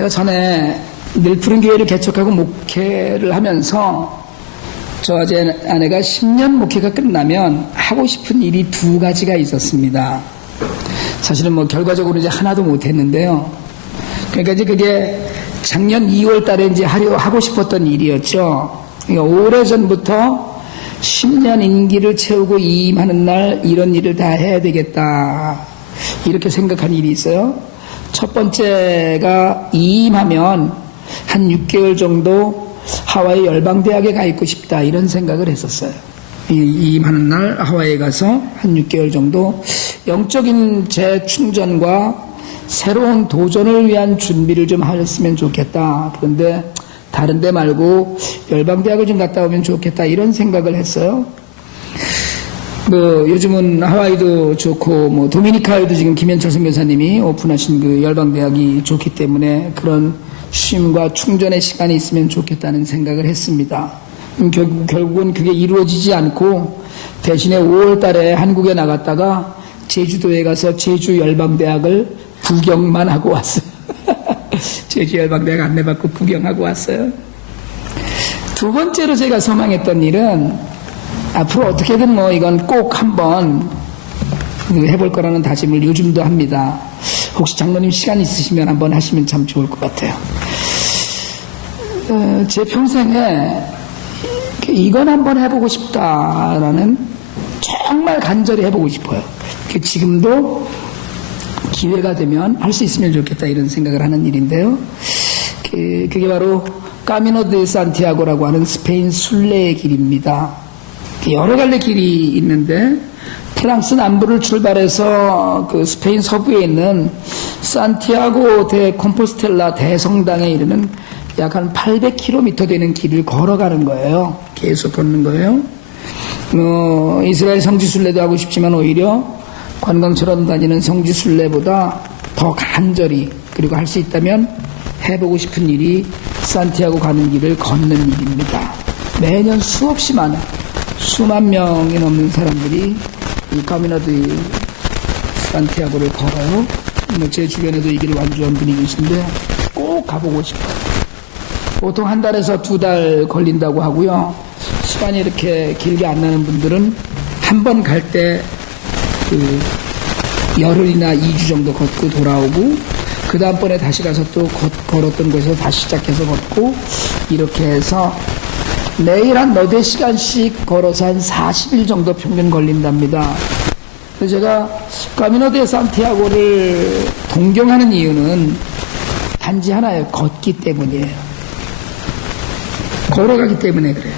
제가 전에 늘 푸른 교회를 개척하고 목회를 하면서 저와 제 아내가 10년 목회가 끝나면 하고 싶은 일이 두 가지가 있었습니다. 사실은 결과적으로 이제 하나도 못 했는데요. 그러니까 이제 그게 작년 2월 달에 이제 하고 싶었던 일이었죠. 그러니까 오래전부터 10년 임기를 채우고 이임하는 날 이런 일을 다 해야 되겠다. 이렇게 생각한 일이 있어요. 첫 번째가 이임하면 한 6개월 정도 하와이 열방대학에 가 있고 싶다. 이런 생각을 했었어요. 이임하는 날 하와이에 가서 한 6개월 정도 영적인 재충전과 새로운 도전을 위한 준비를 좀 하셨으면 좋겠다. 그런데 다른 데 말고 열방대학을 좀 갔다 오면 좋겠다. 이런 생각을 했어요. 요즘은 하와이도 좋고, 도미니카에도 지금 김현철 선교사님이 오픈하신 그 열방대학이 좋기 때문에 그런 쉼과 충전의 시간이 있으면 좋겠다는 생각을 했습니다. 결국은 그게 이루어지지 않고 대신에 5월 달에 한국에 나갔다가 제주도에 가서 제주 열방대학을 구경만 하고 왔어요. 제주 열방대학 안내받고 구경하고 왔어요. 두 번째로 제가 소망했던 일은 앞으로 어떻게든 이건 꼭 한번 해볼 거라는 다짐을 요즘도 합니다. 혹시 장로님 시간 있으시면 한번 하시면 참 좋을 것 같아요. 제 평생에 이건 한번 해보고 싶다라는 정말 간절히 해보고 싶어요. 지금도 기회가 되면 할 수 있으면 좋겠다 이런 생각을 하는 일인데요. 그게 바로 까미노 데 산티아고라고 하는 스페인 순례의 길입니다. 여러 갈래 길이 있는데 프랑스 남부를 출발해서 그 스페인 서부에 있는 산티아고 데 콤포스텔라 대성당에 이르는 약 한 800km 되는 길을 걸어가는 거예요. 계속 걷는 거예요. 이스라엘 성지순례도 하고 싶지만 오히려 관광처럼 다니는 성지순례보다 더 간절히 그리고 할 수 있다면 해보고 싶은 일이 산티아고 가는 길을 걷는 일입니다. 매년 수없이 많은 수만 명이 넘는 사람들이 이 카미나드 산티아고를 걸어요. 제 주변에도 이 길을 완주한 분이 계신데 꼭 가보고 싶어요. 보통 한 달에서 2달 걸린다고 하고요. 시간이 이렇게 길게 안 나는 분들은 한 번 갈 때 열흘이나 2주 정도 걷고 돌아오고 그 다음번에 다시 가서 또 걸었던 곳에서 다시 시작해서 걷고 이렇게 해서 매일 한 4-5시간씩 걸어서 한 40일 정도 평균 걸린답니다. 그래서 제가 까미노 데 산티아고를 동경하는 이유는 단지 하나예요. 걷기 때문이에요. 걸어가기 때문에 그래요.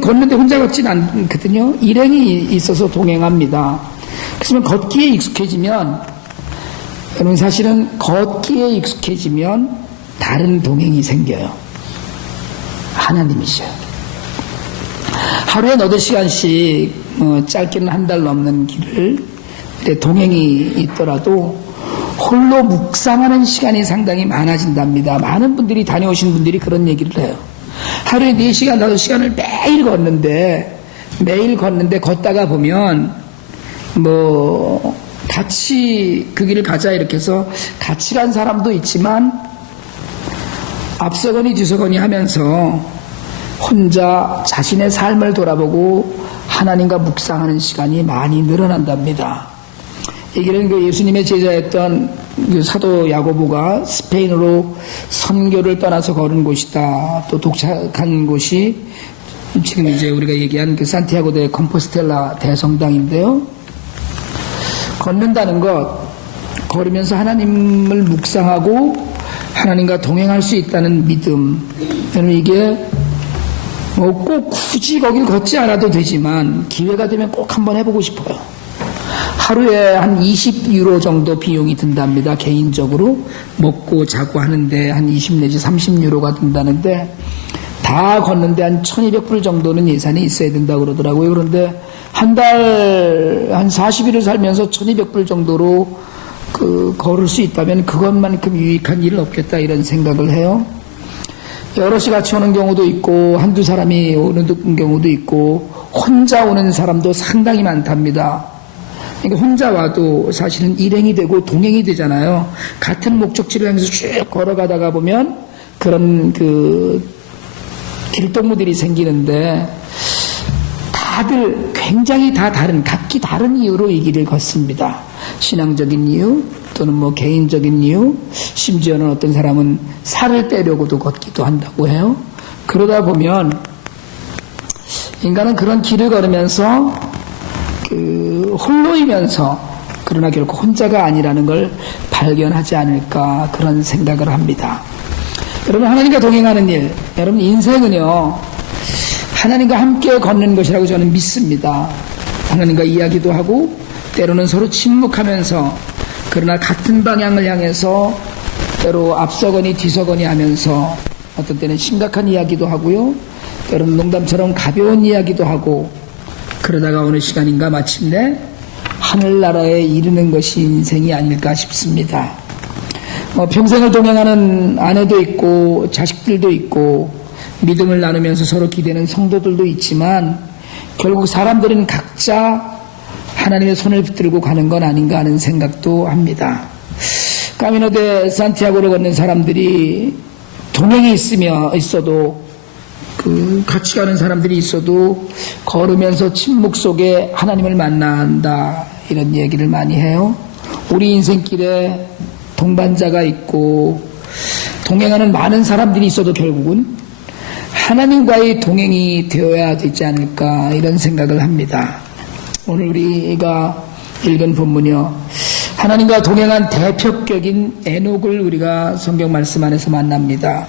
걷는데 혼자 걷진 않거든요. 일행이 있어서 동행합니다. 그래서 걷기에 익숙해지면 여러분 사실은 걷기에 익숙해지면 다른 동행이 생겨요. 하나님이셔요. 하루에 8시간씩 짧게는 한 달 넘는 길을 동행이 있더라도 홀로 묵상하는 시간이 상당히 많아진답니다. 많은 분들이 다녀오신 분들이 그런 얘기를 해요. 하루에 4시간, 5시간을 매일 걷는데 걷다가 보면 같이 그 길을 가자 이렇게 해서 같이 간 사람도 있지만 앞서거니 뒤서거니 하면서 혼자 자신의 삶을 돌아보고 하나님과 묵상하는 시간이 많이 늘어난답니다. 이 길은 예수님의 제자였던 사도 야고보가 스페인으로 선교를 떠나서 걸은 곳이다. 또 도착한 곳이 지금 이제 우리가 얘기한 산티아고 데 콤포스텔라 대성당인데요. 걷는다는 것, 걸으면서 하나님을 묵상하고 하나님과 동행할 수 있다는 믿음. 저는 이게 꼭 굳이 거길 걷지 않아도 되지만 기회가 되면 꼭 한번 해보고 싶어요. 하루에 한 20유로 정도 비용이 든답니다. 개인적으로 먹고 자고 하는데 한 20 내지 30유로가 든다는데 다 걷는데 한 1200불 정도는 예산이 있어야 된다고 그러더라고요. 그런데 한 달 한 40일을 살면서 1200불 정도로 걸을 수 있다면 그것만큼 유익한 일은 없겠다 이런 생각을 해요. 여럿이 같이 오는 경우도 있고 한두 사람이 오는 경우도 있고 혼자 오는 사람도 상당히 많답니다. 그러니까 혼자 와도 사실은 일행이 되고 동행이 되잖아요. 같은 목적지를 향해서 쭉 걸어가다가 보면 그런 길동무들이 생기는데 다들 굉장히 다 다른, 각기 다른 이유로 이 길을 걷습니다. 신앙적인 이유, 또는 뭐 개인적인 이유, 심지어는 어떤 사람은 살을 떼려고도 걷기도 한다고 해요. 그러다 보면 인간은 그런 길을 걸으면서 홀로이면서 그러나 결코 혼자가 아니라는 걸 발견하지 않을까 그런 생각을 합니다. 여러분, 하나님과 동행하는 일, 여러분 인생은요 하나님과 함께 걷는 것이라고 저는 믿습니다. 하나님과 이야기도 하고 때로는 서로 침묵하면서 그러나 같은 방향을 향해서 때로 앞서거니 뒤서거니 하면서 어떤 때는 심각한 이야기도 하고요, 때로는 농담처럼 가벼운 이야기도 하고, 그러다가 어느 시간인가 마침내 하늘나라에 이르는 것이 인생이 아닐까 싶습니다. 평생을 동행하는 아내도 있고 자식들도 있고 믿음을 나누면서 서로 기대는 성도들도 있지만 결국 사람들은 각자 하나님의 손을 붙들고 가는 건 아닌가 하는 생각도 합니다. 까미노 데 산티아고를 걷는 사람들이 동행이 있어도 같이 가는 사람들이 있어도 걸으면서 침묵 속에 하나님을 만난다, 이런 얘기를 많이 해요. 우리 인생길에 동반자가 있고 동행하는 많은 사람들이 있어도 결국은 하나님과의 동행이 되어야 되지 않을까 이런 생각을 합니다. 오늘 우리가 읽은 본문이요, 하나님과 동행한 대표격인 에녹을 우리가 성경 말씀 안에서 만납니다.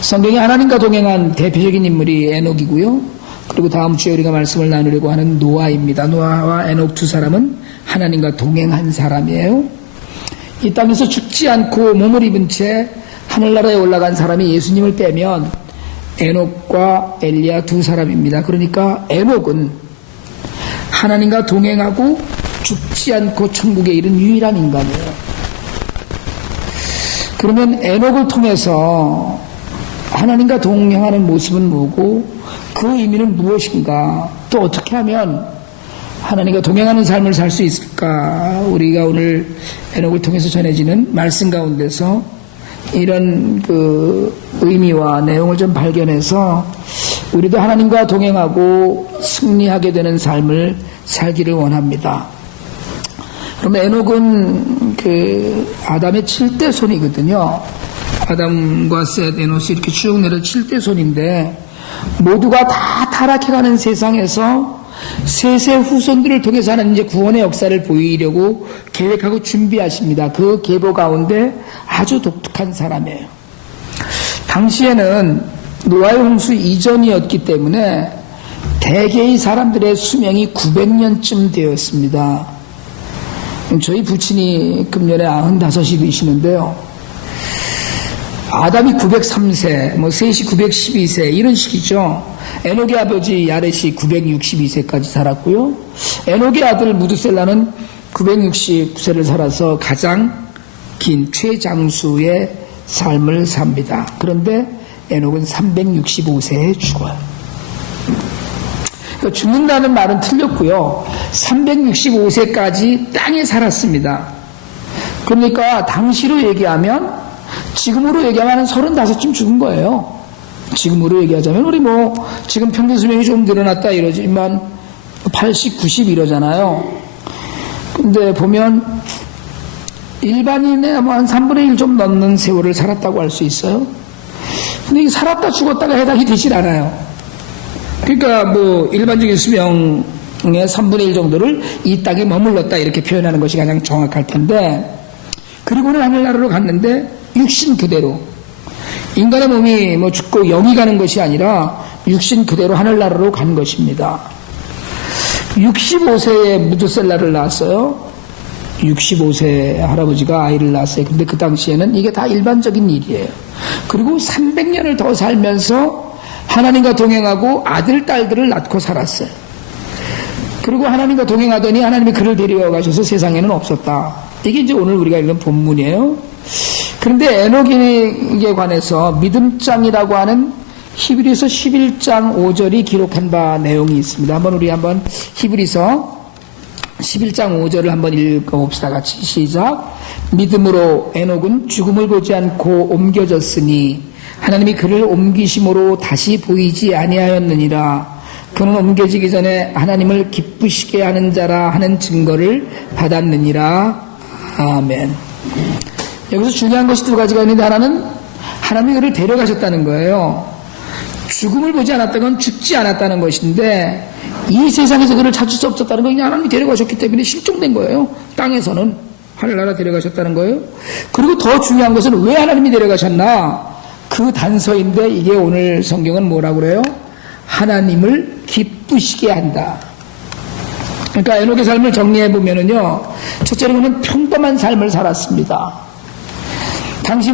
성경에 하나님과 동행한 대표적인 인물이 에녹이고요, 그리고 다음 주에 우리가 말씀을 나누려고 하는 노아입니다. 노아와 에녹 두 사람은 하나님과 동행한 사람이에요. 이 땅에서 죽지 않고 몸을 입은 채 하늘나라에 올라간 사람이 예수님을 빼면 에녹과 엘리야 두 사람입니다. 그러니까 에녹은 하나님과 동행하고 죽지 않고 천국에 이른 유일한 인간이에요. 그러면 에녹을 통해서 하나님과 동행하는 모습은 뭐고 그 의미는 무엇인가, 또 어떻게 하면 하나님과 동행하는 삶을 살 수 있을까, 우리가 오늘 에녹을 통해서 전해지는 말씀 가운데서 이런 의미와 내용을 좀 발견해서 우리도 하나님과 동행하고 승리하게 되는 삶을 살기를 원합니다. 그러면 에녹은 아담의 7대 손이거든요. 아담과 셋, 에녹이 이렇게 쭉 내려 7대 손인데 모두가 다 타락해가는 세상에서 셋의 후손들을 통해서 하는 이제 구원의 역사를 보이려고 계획하고 준비하십니다. 그 계보 가운데 아주 독특한 사람이에요. 당시에는 노아의 홍수 이전이었기 때문에 대개의 사람들의 수명이 900년쯤 되었습니다. 저희 부친이 금년에 95이 되시는데요. 아담이 903세, 셋이 912세 이런 식이죠. 에녹의 아버지 야렛이 962세까지 살았고요. 에녹의 아들 무드셀라는 969세를 살아서 가장 긴 최장수의 삶을 삽니다. 그런데 에녹은 365세에 죽어요. 그러니까 죽는다는 말은 틀렸고요. 365세까지 땅에 살았습니다. 그러니까 당시로 얘기하면, 지금으로 얘기하면 35쯤 죽은 거예요. 지금으로 얘기하자면 우리 지금 평균 수명이 좀 늘어났다 이러지만 80, 90 이러잖아요. 근데 보면 일반인의 한 3분의 1 좀 넘는 세월을 살았다고 할 수 있어요. 근데 이게 살았다 죽었다가 해당이 되질 않아요. 그러니까 일반적인 수명의 3분의 1 정도를 이 땅에 머물렀다 이렇게 표현하는 것이 가장 정확할 텐데, 그리고는 하늘나라로 갔는데 육신 그대로, 인간의 몸이 죽고 영이 가는 것이 아니라 육신 그대로 하늘나라로 간 것입니다. 65세에 무드셀라를 낳았어요. 65세 할아버지가 아이를 낳았어요. 근데 그 당시에는 이게 다 일반적인 일이에요. 그리고 300년을 더 살면서 하나님과 동행하고 아들, 딸들을 낳고 살았어요. 그리고 하나님과 동행하더니 하나님이 그를 데려와 가셔서 세상에는 없었다. 이게 이제 오늘 우리가 읽은 본문이에요. 그런데 에녹에 관해서 믿음장이라고 하는 히브리서 11장 5절이 기록한 바 내용이 있습니다. 우리 한번 히브리서 11장 5절을 한번 읽어봅시다. 같이 시작. 믿음으로 에녹은 죽음을 보지 않고 옮겨졌으니 하나님이 그를 옮기심으로 다시 보이지 아니하였느니라. 그는 옮겨지기 전에 하나님을 기쁘시게 하는 자라 하는 증거를 받았느니라. 아멘. 여기서 중요한 것이 두 가지가 있는데, 하나는 하나님이 그를 데려가셨다는 거예요. 죽음을 보지 않았다는 건 죽지 않았다는 것인데, 이 세상에서 그를 찾을 수 없었다는 건 그냥 하나님이 데려가셨기 때문에 실종된 거예요. 땅에서는 하늘나라 데려가셨다는 거예요. 그리고 더 중요한 것은 왜 하나님이 데려가셨나? 그 단서인데, 이게 오늘 성경은 뭐라고 그래요? 하나님을 기쁘시게 한다. 그러니까 에녹의 삶을 정리해 보면은요, 첫째로 그는 평범한 삶을 살았습니다. 당시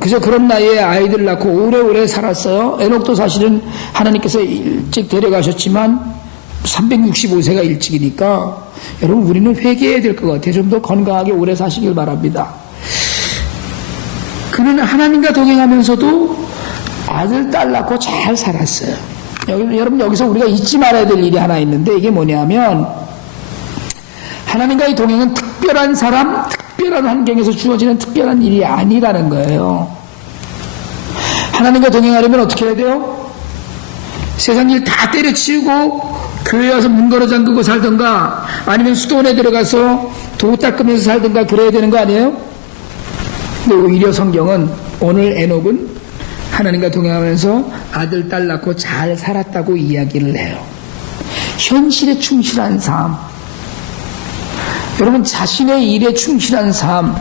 그저 그런 나이에 아이들 낳고 오래오래 살았어요. 에녹도 사실은 하나님께서 일찍 데려가셨지만 365세가 일찍이니까 여러분, 우리는 회개해야 될 것 같아요. 좀 더 건강하게 오래 사시길 바랍니다. 그는 하나님과 동행하면서도 아들, 딸 낳고 잘 살았어요. 여러분, 여기서 우리가 잊지 말아야 될 일이 하나 있는데, 이게 뭐냐면, 하나님과의 동행은 특별한 사람, 특별한 환경에서 주어지는 특별한 일이 아니라는 거예요. 하나님과 동행하려면 어떻게 해야 돼요? 세상 일 다 때려치우고 교회 와서 문 걸어 잠그고 살던가, 아니면 수도원에 들어가서 도 닦으면서 살던가 그래야 되는 거 아니에요? 근데 오히려 성경은 오늘 에녹은 하나님과 동행하면서 아들, 딸 낳고 잘 살았다고 이야기를 해요. 현실에 충실한 삶. 여러분, 자신의 일에 충실한 삶,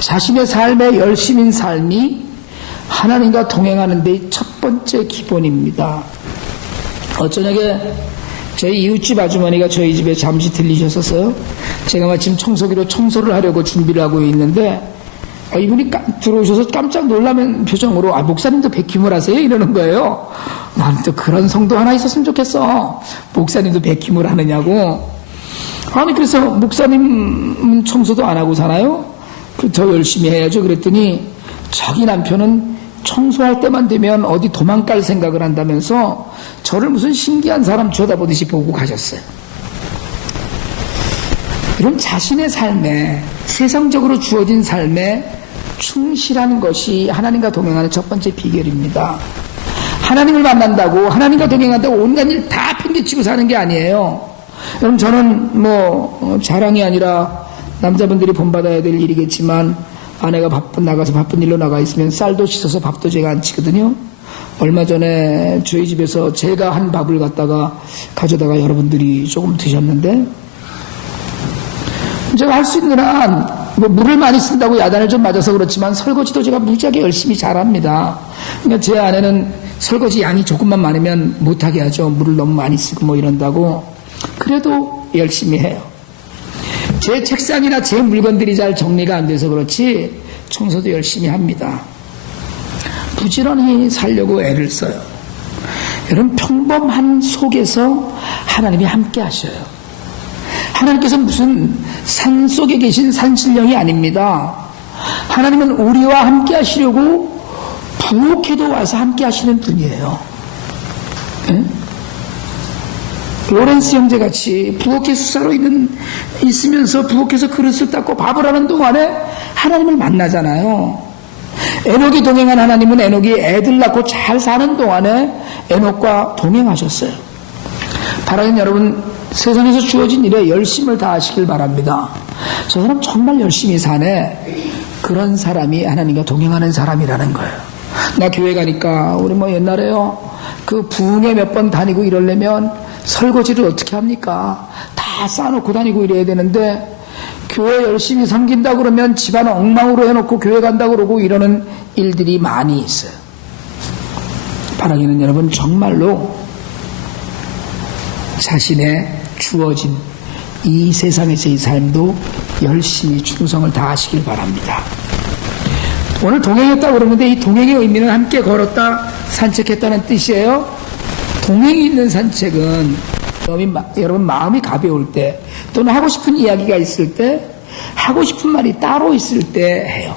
자신의 삶에 열심인 삶이 하나님과 동행하는 데 첫 번째 기본입니다. 어쩌냐게 저희 이웃집 아주머니가 저희 집에 잠시 들리셨었어요. 제가 마침 청소기로 청소를 하려고 준비를 하고 있는데, 이분이 들어오셔서 깜짝 놀라는 표정으로, 목사님도 백힘을 하세요? 이러는 거예요. 난 또 그런 성도 하나 있었으면 좋겠어. 목사님도 백힘을 하느냐고. 아니, 그래서 목사님은 청소도 안 하고 사나요? 더 열심히 해야죠. 그랬더니 자기 남편은 청소할 때만 되면 어디 도망갈 생각을 한다면서 저를 무슨 신기한 사람 쳐다보듯이 보고 가셨어요. 이런 자신의 삶에, 세상적으로 주어진 삶에 충실하는 것이 하나님과 동행하는 첫 번째 비결입니다. 하나님을 만난다고, 하나님과 동행한다고 온갖 일 다 팽개치고 사는 게 아니에요. 여러분, 저는 자랑이 아니라 남자분들이 본받아야 될 일이겠지만, 아내가 나가서 바쁜 일로 나가 있으면 쌀도 씻어서 밥도 제가 안 치거든요. 얼마 전에 저희 집에서 제가 한 밥을 갖다가 가져다가 여러분들이 조금 드셨는데, 제가 할 수 있는 한, 물을 많이 쓴다고 야단을 좀 맞아서 그렇지만 설거지도 제가 무지하게 열심히 잘합니다. 그러니까 제 아내는 설거지 양이 조금만 많으면 못하게 하죠. 물을 너무 많이 쓰고 이런다고. 그래도 열심히 해요. 제 책상이나 제 물건들이 잘 정리가 안 돼서 그렇지 청소도 열심히 합니다. 부지런히 살려고 애를 써요. 여러분, 평범한 속에서 하나님이 함께 하셔요. 하나님께서 무슨 산 속에 계신 산신령이 아닙니다. 하나님은 우리와 함께 하시려고 부엌에도 와서 함께 하시는 분이에요. 네? 로렌스 형제같이 부엌에 수사로 있으면서 부엌에서 그릇을 닦고 밥을 하는 동안에 하나님을 만나잖아요. 에녹이 동행한 하나님은 에녹이 애들 낳고 잘 사는 동안에 에녹과 동행하셨어요. 바라는 여러분, 세상에서 주어진 일에 열심을 다하시길 바랍니다. 저 사람 정말 열심히 사네. 그런 사람이 하나님과 동행하는 사람이라는 거예요. 나 교회 가니까 우리 옛날에요, 그 부흥회 몇 번 다니고 이러려면 설거지를 어떻게 합니까? 다 쌓아놓고 다니고 이래야 되는데, 교회 열심히 섬긴다 그러면 집안 엉망으로 해놓고 교회 간다 그러고 이러는 일들이 많이 있어요. 바라기는 여러분, 정말로 자신의 주어진 이 세상에서의 삶도 열심히 충성을 다하시길 바랍니다. 오늘 동행했다고 그러는데, 이 동행의 의미는 함께 걸었다, 산책했다는 뜻이에요. 동행이 있는 산책은 여러분 마음이 가벼울 때, 또는 하고 싶은 이야기가 있을 때, 하고 싶은 말이 따로 있을 때 해요.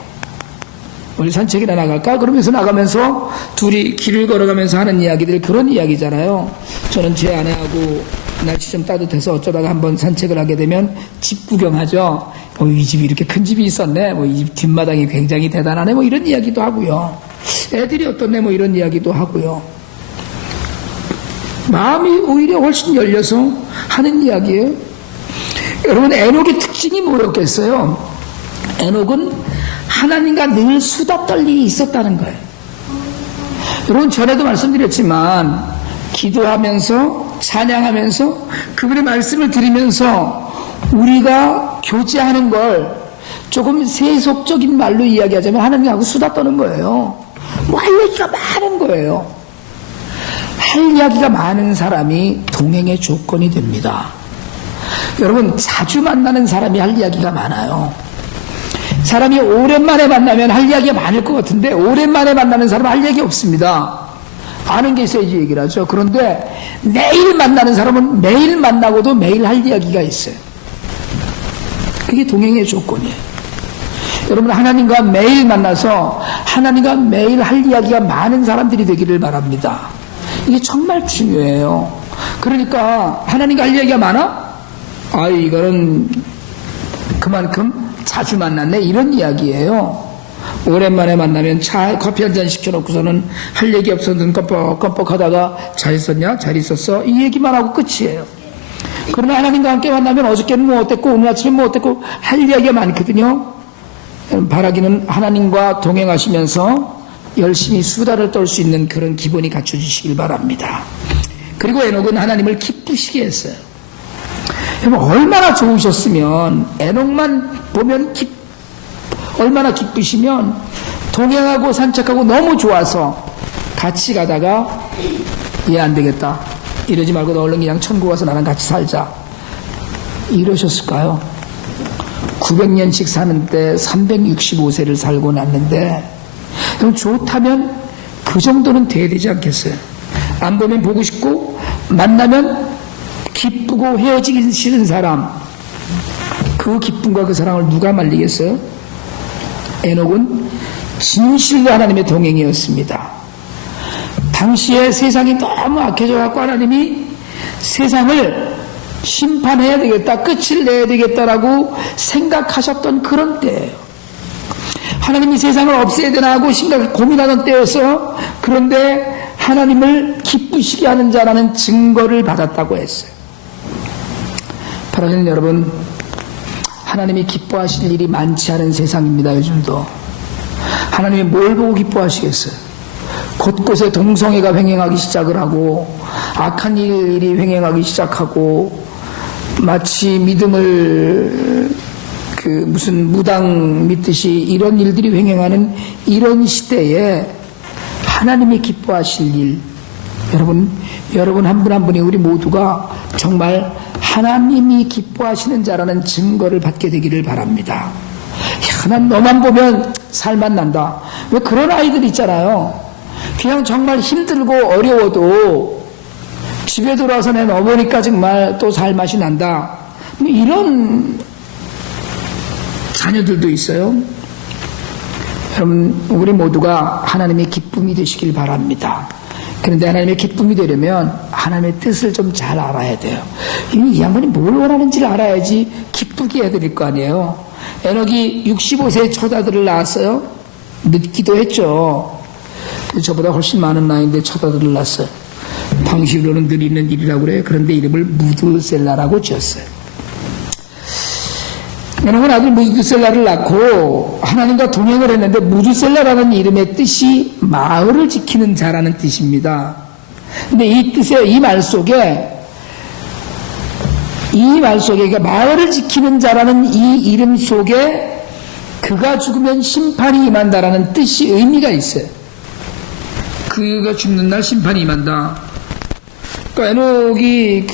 우리 산책이나 나갈까? 그러면서 나가면서 둘이 길을 걸어가면서 하는 이야기들, 그런 이야기잖아요. 저는 제 아내하고 날씨 좀 따뜻해서 어쩌다가 한번 산책을 하게 되면 집 구경하죠. 이 집이 이렇게 큰 집이 있었네. 이 집 뒷마당이 굉장히 대단하네. 이런 이야기도 하고요. 애들이 어떻네. 이런 이야기도 하고요. 마음이 오히려 훨씬 열려서 하는 이야기예요. 여러분, 에녹의 특징이 뭐였겠어요? 에녹은 하나님과 늘 수다 떨 일이 있었다는 거예요. 여러분, 전에도 말씀드렸지만 기도하면서 찬양하면서 그분의 말씀을 들으면서 우리가 교제하는 걸 조금 세속적인 말로 이야기하자면 하나님하고 수다 떠는 거예요. 할 얘기가 많은 거예요. 할 이야기가 많은 사람이 동행의 조건이 됩니다. 여러분, 자주 만나는 사람이 할 이야기가 많아요. 사람이 오랜만에 만나면 할 이야기가 많을 것 같은데 오랜만에 만나는 사람은 할 얘기 없습니다. 아는 게 있어야지 얘기를 하죠. 그런데 매일 만나는 사람은 매일 만나고도 매일 할 이야기가 있어요. 그게 동행의 조건이에요. 여러분, 하나님과 매일 만나서 하나님과 매일 할 이야기가 많은 사람들이 되기를 바랍니다. 이게 정말 중요해요. 그러니까 하나님과 할 이야기가 많아? 이거는 그만큼 자주 만났네, 이런 이야기예요. 오랜만에 만나면 커피 한 잔 시켜놓고서는 할 얘기 없어 눈 껌뻑껌뻑 하다가 잘 있었냐? 잘 있었어? 이 얘기만 하고 끝이에요. 그러나 하나님과 함께 만나면 어저께는 뭐 어땠고 오늘 아침에 뭐 어땠고 할 이야기가 많거든요. 바라기는 하나님과 동행하시면서 열심히 수다를 떨 수 있는 그런 기본이 갖춰주시길 바랍니다. 그리고 에녹은 하나님을 기쁘시게 했어요. 얼마나 좋으셨으면, 에녹만 보면 얼마나 기쁘시면 동행하고 산책하고 너무 좋아서 같이 가다가 얘 안 되겠다, 이러지 말고 너 얼른 그냥 천국 와서 나랑 같이 살자, 이러셨을까요? 900년씩 사는데 365세를 살고 났는데, 그럼 좋다면 그 정도는 돼야 되지 않겠어요? 안 보면 보고 싶고 만나면 기쁘고 헤어지기 싫은 사람, 그 기쁨과 그 사랑을 누가 말리겠어요? 에녹은 진실로 하나님의 동행이었습니다. 당시에 세상이 너무 악해져 갖고 하나님이 세상을 심판해야 되겠다, 끝을 내야 되겠다라고 생각하셨던 그런 때예요. 하나님이 세상을 없애야 되나 하고 고민하던 때여서, 그런데 하나님을 기쁘시게 하는 자라는 증거를 받았다고 했어요. 사랑하는 여러분, 하나님이 기뻐하실 일이 많지 않은 세상입니다. 요즘도 하나님이 뭘 보고 기뻐하시겠어요? 곳곳에 동성애가 횡행하기 시작을 하고 악한 일이 횡행하기 시작하고 마치 믿음을 무슨 무당 믿듯이 이런 일들이 횡행하는 이런 시대에 하나님이 기뻐하실 일, 여러분 한 분 한 분이 우리 모두가 정말 하나님이 기뻐하시는 자라는 증거를 받게 되기를 바랍니다. 난 너만 보면 살만 난다. 왜 그런 아이들 있잖아요. 그냥 정말 힘들고 어려워도 집에 돌아와서 내 어머니까 정말 또 살맛이 난다. 이런 자녀들도 있어요. 여러분, 우리 모두가 하나님의 기쁨이 되시길 바랍니다. 그런데 하나님의 기쁨이 되려면 하나님의 뜻을 좀 잘 알아야 돼요. 이 양반이 뭘 원하는지를 알아야지 기쁘게 해드릴 거 아니에요. 에녹이 65세에 처자들을 낳았어요. 늦기도 했죠. 저보다 훨씬 많은 나이인데 처자들을 낳았어요. 방식으로는 늘 있는 일이라고 그래요. 그런데 이름을 무드셀라라고 지었어요. 에녹은 아들 무드셀라를 낳고 하나님과 동행을 했는데, 무드셀라라는 이름의 뜻이 마을을 지키는 자라는 뜻입니다. 근데 이 말 속에 그러니까 마을을 지키는 자라는 이 이름 속에 그가 죽으면 심판이 임한다라는 뜻이 의미가 있어요. 그가 죽는 날 심판이 임한다. 그러니까 에녹이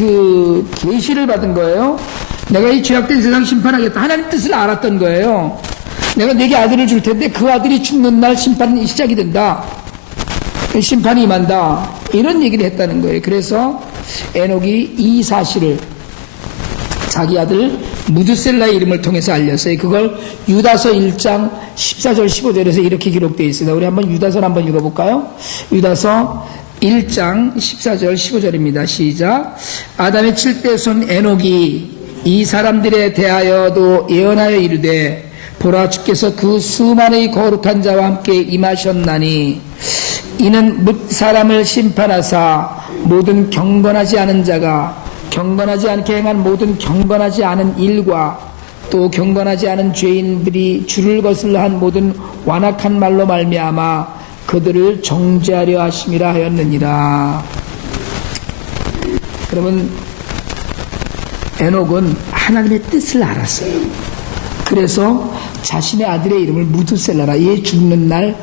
계시를 받은 거예요. 내가 이 죄악된 세상 심판하겠다. 하나님 뜻을 알았던 거예요. 내가 내게 아들을 줄 텐데 그 아들이 죽는 날 심판이 시작이 된다. 심판이 임한다. 이런 얘기를 했다는 거예요. 그래서 에녹이 이 사실을 자기 아들 무드셀라의 이름을 통해서 알렸어요. 그걸 유다서 1장 14절 15절에서 이렇게 기록되어 있습니다. 우리 한번 유다서를 한번 읽어볼까요? 유다서 1장 14절 15절입니다. 시작. 아담의 7대 손 에녹이 이 사람들에 대하여도 예언하여 이르되 보라 주께서 그 수만의 거룩한 자와 함께 임하셨나니 이는 뭇 사람을 심판하사 모든 경건하지 않은 자가 경건하지 않게 행한 모든 경건하지 않은 일과 또 경건하지 않은 죄인들이 주를 거슬러 한 모든 완악한 말로 말미암아 그들을 정죄하려 하심이라 하였느니라. 여러분, 에녹은 하나님의 뜻을 알았어요. 그래서 자신의 아들의 이름을 무드셀라라, 얘 죽는 날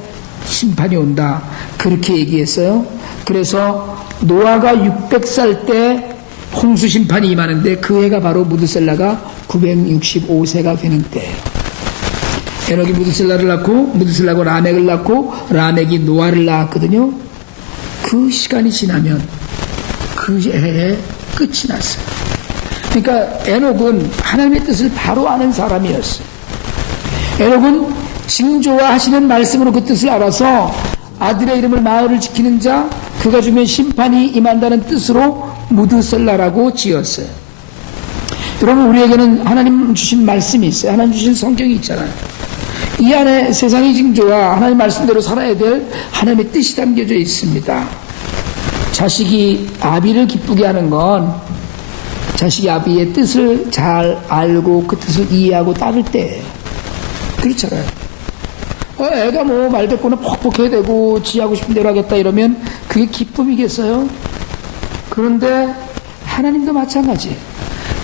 심판이 온다, 그렇게 얘기했어요. 그래서 노아가 600살 때 홍수 심판이 임하는데 그 해가 바로 무드셀라가 965세가 되는 때예요. 에녹이 무드셀라를 낳고 무드셀라가 라멕을 낳고 라멕이 노아를 낳았거든요. 그 시간이 지나면 그 해에 끝이 났어요. 그러니까 에녹은 하나님의 뜻을 바로 아는 사람이었어요. 에녹은 징조와 하시는 말씀으로 그 뜻을 알아서 아들의 이름을 마을을 지키는 자, 그가 주면 심판이 임한다는 뜻으로 무드셀라라고 지었어요. 여러분, 우리에게는 하나님 주신 말씀이 있어요. 하나님 주신 성경이 있잖아요. 이 안에 세상의 징조와 하나님 말씀대로 살아야 될 하나님의 뜻이 담겨져 있습니다. 자식이 아비를 기쁘게 하는 건 자식이 아비의 뜻을 잘 알고 그 뜻을 이해하고 따를 때예요. 그렇잖아요. 애가 뭐 말대꾸는 퍽퍽해야 되고 지하고 싶은 대로 하겠다 이러면 그게 기쁨이겠어요? 그런데 하나님도 마찬가지예요.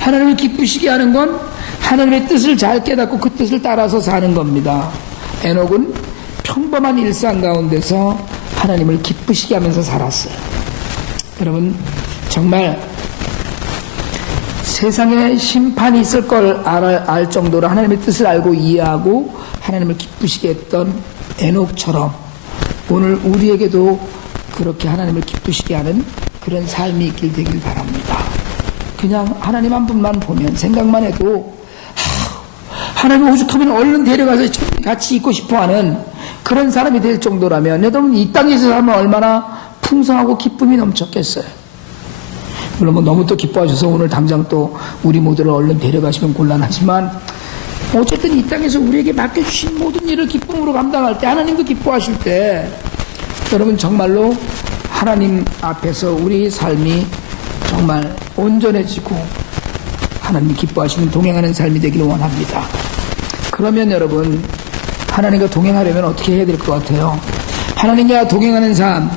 하나님을 기쁘시게 하는 건 하나님의 뜻을 잘 깨닫고 그 뜻을 따라서 사는 겁니다. 에녹은 평범한 일상 가운데서 하나님을 기쁘시게 하면서 살았어요. 여러분, 정말 세상에 심판이 있을 걸 알 정도로 하나님의 뜻을 알고 이해하고 하나님을 기쁘시게 했던 에녹처럼 오늘 우리에게도 그렇게 하나님을 기쁘시게 하는 그런 삶이 있길 되길 바랍니다. 그냥 하나님 한 분만 보면 생각만 해도 하나님 오죽하면 얼른 데려가서 같이 있고 싶어하는 그런 사람이 될 정도라면 여러분, 이 땅에서 살면 얼마나 풍성하고 기쁨이 넘쳤겠어요. 물론 뭐 너무 또 기뻐하셔서 오늘 당장 또 우리 모두를 얼른 데려가시면 곤란하지만 어쨌든 이 땅에서 우리에게 맡겨주신 모든 일을 기쁨으로 감당할 때, 하나님도 기뻐하실 때 여러분 정말로 하나님 앞에서 우리 삶이 정말 온전해지고 하나님이 기뻐하시는 동행하는 삶이 되기를 원합니다. 그러면 여러분, 하나님과 동행하려면 어떻게 해야 될 것 같아요? 하나님과 동행하는 삶,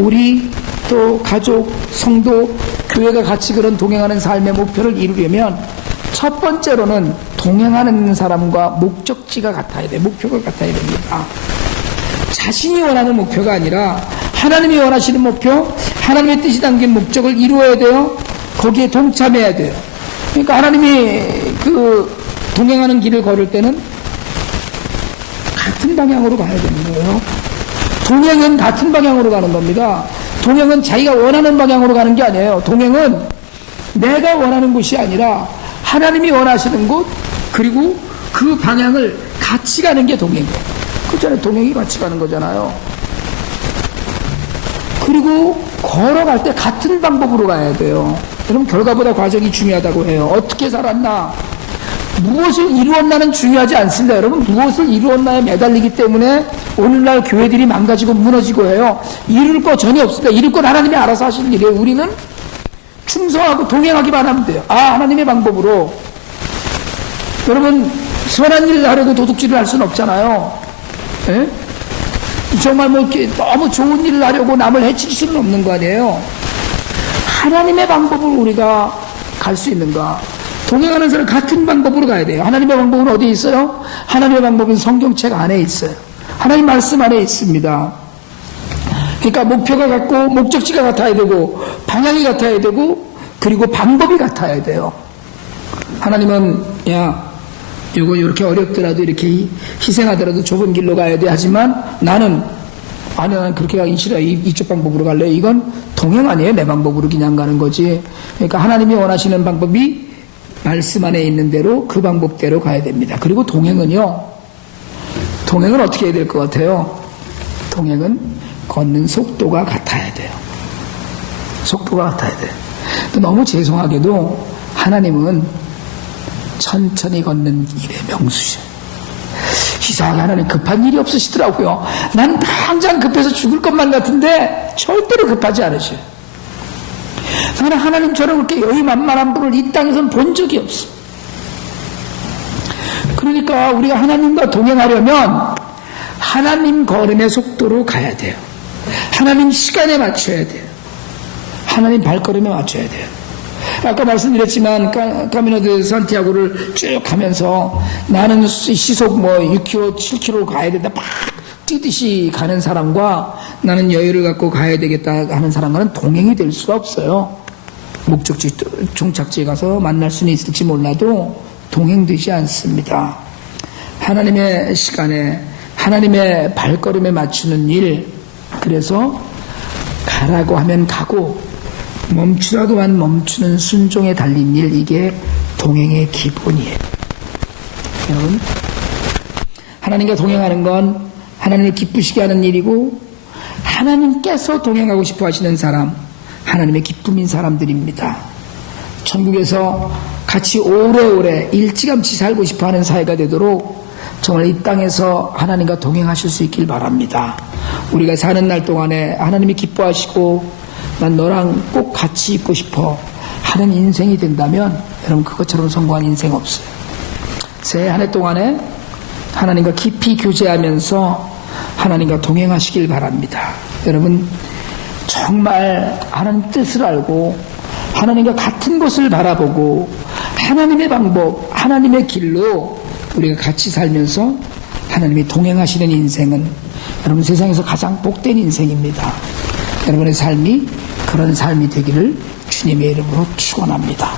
우리 또 가족, 성도, 교회가 같이 그런 동행하는 삶의 목표를 이루려면 첫 번째로는 동행하는 사람과 목적지가 같아야 돼. 목표가 같아야 됩니다. 자신이 원하는 목표가 아니라 하나님이 원하시는 목표, 하나님의 뜻이 담긴 목적을 이루어야 돼요. 거기에 동참해야 돼요. 그러니까 하나님이 그 동행하는 길을 걸을 때는 같은 방향으로 가야 되는 거예요. 동행은 같은 방향으로 가는 겁니다. 동행은 자기가 원하는 방향으로 가는 게 아니에요. 동행은 내가 원하는 곳이 아니라 하나님이 원하시는 곳, 그리고 그 방향을 같이 가는 게 동행이에요. 그렇잖아요. 동행이 같이 가는 거잖아요. 그리고 걸어갈 때 같은 방법으로 가야 돼요. 여러분, 결과보다 과정이 중요하다고 해요. 어떻게 살았나, 무엇을 이루었나는 중요하지 않습니다. 여러분, 무엇을 이루었나에 매달리기 때문에 오늘날 교회들이 망가지고 무너지고 해요. 이룰 거 전혀 없습니다. 이룰 건 하나님이 알아서 하시는 일이에요. 우리는 충성하고 동행하기만 하면 돼요. 하나님의 방법으로. 여러분, 선한 일을 하려고 도둑질을 할 수는 없잖아요. 에? 정말 뭐 이렇게 너무 좋은 일을 하려고 남을 해칠 수는 없는 거 아니에요. 하나님의 방법을 우리가 갈 수 있는가? 동행하는 사람 같은 방법으로 가야 돼요. 하나님의 방법은 어디에 있어요? 하나님의 방법은 성경책 안에 있어요. 하나님 말씀 안에 있습니다. 그러니까 목표가 같고 목적지가 같아야 되고 방향이 같아야 되고 그리고 방법이 같아야 돼요. 하나님은 이거 이렇게 어렵더라도 이렇게 희생하더라도 좁은 길로 가야 돼 하지만 나는 그렇게 가기 싫어. 이쪽 방법으로 갈래. 이건 동행 아니에요. 내 방법으로 그냥 가는 거지. 그러니까 하나님이 원하시는 방법이 말씀 안에 있는 대로 그 방법대로 가야 됩니다. 그리고 동행은 어떻게 해야 될 것 같아요? 동행은 걷는 속도가 같아야 돼요. 속도가 같아야 돼요. 또 너무 죄송하게도 하나님은 천천히 걷는 일의 명수셔요. 이상하게 하나님 급한 일이 없으시더라고요. 난 당장 급해서 죽을 것만 같은데 절대로 급하지 않으셔요. 나는 하나님처럼 그렇게 여유만만한 분을 이 땅에서는 본 적이 없어. 그러니까 우리가 하나님과 동행하려면 하나님 걸음의 속도로 가야 돼요. 하나님 시간에 맞춰야 돼요. 하나님 발걸음에 맞춰야 돼요. 아까 말씀드렸지만 카미노 산티아고를 쭉 가면서 나는 시속 6km, 7km 가야 된다 막 뛰듯이 가는 사람과 나는 여유를 갖고 가야 되겠다 하는 사람과는 동행이 될 수가 없어요. 목적지 종착지에 가서 만날 수는 있을지 몰라도 동행되지 않습니다. 하나님의 시간에 하나님의 발걸음에 맞추는 일, 그래서 가라고 하면 가고 멈추라고 하면 멈추는 순종에 달린 일, 이게 동행의 기본이에요. 여러분, 하나님과 동행하는 건 하나님을 기쁘시게 하는 일이고 하나님께서 동행하고 싶어 하시는 사람, 하나님의 기쁨인 사람들입니다. 천국에서 같이 오래오래 일찌감치 살고 싶어 하는 사회가 되도록 정말 이 땅에서 하나님과 동행하실 수 있길 바랍니다. 우리가 사는 날 동안에 하나님이 기뻐하시고 난 너랑 꼭 같이 있고 싶어 하는 인생이 된다면 여러분, 그것처럼 성공한 인생 없어요. 새해 한 해 동안에 하나님과 깊이 교제하면서 하나님과 동행하시길 바랍니다. 여러분, 정말 하나님 뜻을 알고 하나님과 같은 곳을 바라보고 하나님의 방법, 하나님의 길로 우리가 같이 살면서 하나님이 동행하시는 인생은 여러분 세상에서 가장 복된 인생입니다. 여러분의 삶이 그런 삶이 되기를 주님의 이름으로 축원합니다.